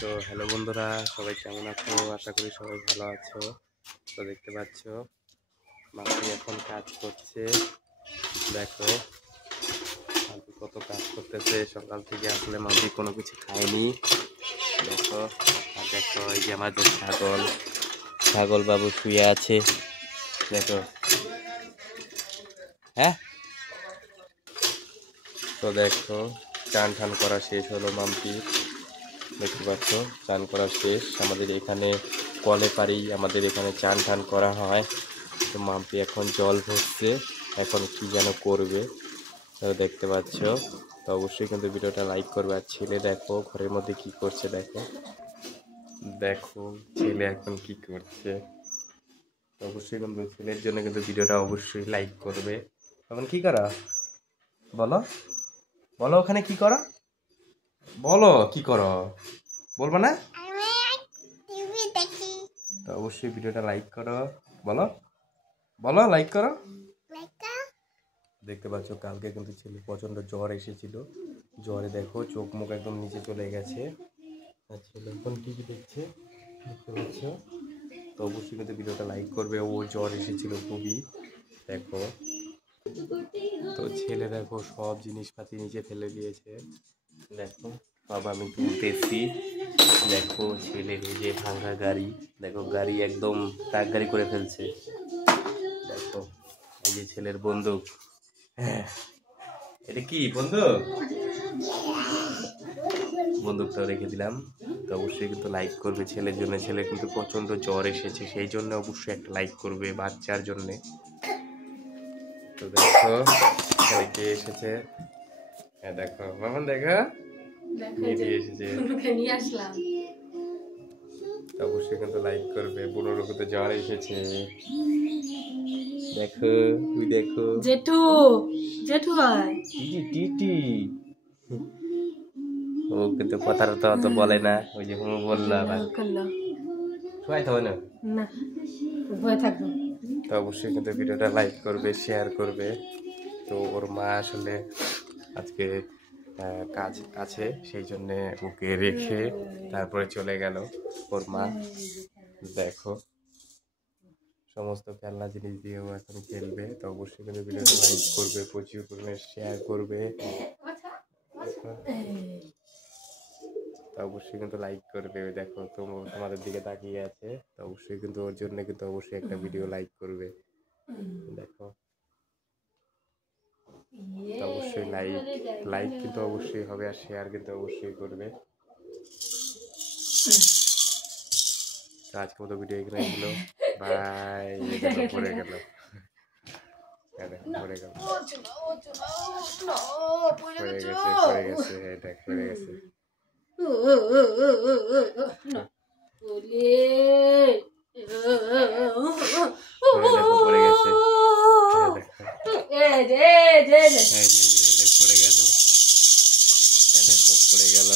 তো হ্যালো বন্ধুরা, সবাই কেমন আছো? আশা করি সবাই ভালো আছো। তো দেখতে পাচ্ছ মাম্পি এখন কাজ করছে। দেখো মাম্পি কত কাজ করতেছে। সকাল থেকে আসলে মাম্পি কোনো কিছু খায়নি। দেখো আর দেখো এই যে আমাদের ছাগল বাবু শুয়ে আছে। দেখো হ্যাঁ, তো দেখো চান টান করা শেষ হলো মাম্পি। দেখতে পাচ্ছ চান করা শেষ। আমাদের এখানে কলে পারি, আমাদের এখানে চান টান করা হয়। তো মাম্পি এখন জল ভরছে, এখন কি যেন করবে। তো দেখতে পাচ্ছ। তো অবশ্যই কিন্তু ভিডিওটা লাইক করবে। আর ছেলে দেখো ঘরের মধ্যে কি করছে। দেখো দেখো ছেলে এখন কি করছে। তো অবশ্যই কিন্তু ছেলের জন্য কিন্তু ভিডিওটা অবশ্যই লাইক করবে। এখন কি করা বলো, বলো ওখানে কি করো, বলো কি করো, বলবো না? তো অবশ্যই ভিডিওটা লাইক করো। বলো বলো লাইক করো। দেখতে পাচ্ছ কালকে কিন্তু ছেলে প্রচণ্ড জ্বর এসেছিল। জ্বরে দেখো চোখ মুখ একদম নিচে চলে গেছে। আর ছেলে এখন টিভি দেখছে, দেখতে পাচ্ছ। তো অবশ্যই কিন্তু ভিডিওটা লাইক করবে। ও জ্বর এসেছিল খুবই। দেখো তো ছেলে দেখো সব জিনিসপাতি নিচে ফেলে দিয়েছে। দেখো সব আমি তুলতেছি। দেখো ছেলের এই যে ভাঙা গাড়ি, দেখো গাড়ি একদম ট্রাক গাড়ি করে ফেলছে। দেখো এই যে ছেলের বন্দুক। হ্যাঁ, এটা কি বন্দুক? বন্দুকটাও রেখে দিলাম। তো অবশ্যই কিন্তু লাইক করবে ছেলের জন্য। ছেলে কিন্তু প্রচণ্ড জ্বর এসেছে, সেই জন্য অবশ্যই একটা লাইক করবে বাচ্চার জন্যে। তো দেখো ছেলেকে এসেছে। হ্যাঁ দেখো মামন, দেখো নিয়ে এসেছে। তো অবশ্যই কিন্তু লাইক করবে। 15 কিন্তু জ্বর এসেছে। দেখো তুই দেখো জেঠু জেঠু হয় টিটি। ও কিন্তু কথাটা তো অত বলে না, ওই যে হুম বললো আবার সবাই তো না। না ভয় থাকবো। তো অবশ্যই কিন্তু ভিডিওটা লাইক করবে, শেয়ার করবে। তো ওর মা আসলে আজকে কাজ আছে, সেই জন্যে ওকে রেখে তারপরে চলে গেল ওর মা। দেখো সমস্ত খেলনা জিনিস দিয়েও এখন খেলবে। তো অবশ্যই কিন্তু ভিডিওটা লাইক করবে, প্রচুর পরিমাণে শেয়ার করবে। তো অবশ্যই কিন্তু লাইক করবে। দেখো তোমাদের দিকে তাকিয়ে আছে। তো অবশ্যই কিন্তু ওর জন্য কিন্তু অবশ্যই একটা ভিডিও লাইক করবে। দেখো তো অবশ্যই লাইক কিন্তু অবশ্যই হবে, আর শেয়ার কিন্তু অবশ্যই করবে। তো আজকে মতো ভিডিও এখানে ছিল। বাই। দেখো পড়ে গেল, পড়ে গেল, পড়ে গেছে, পড়ে গেছে, দেখ পড়ে গেছে। পড়ে গেছে, পড়ে গেল, দেখো পড়ে গেল।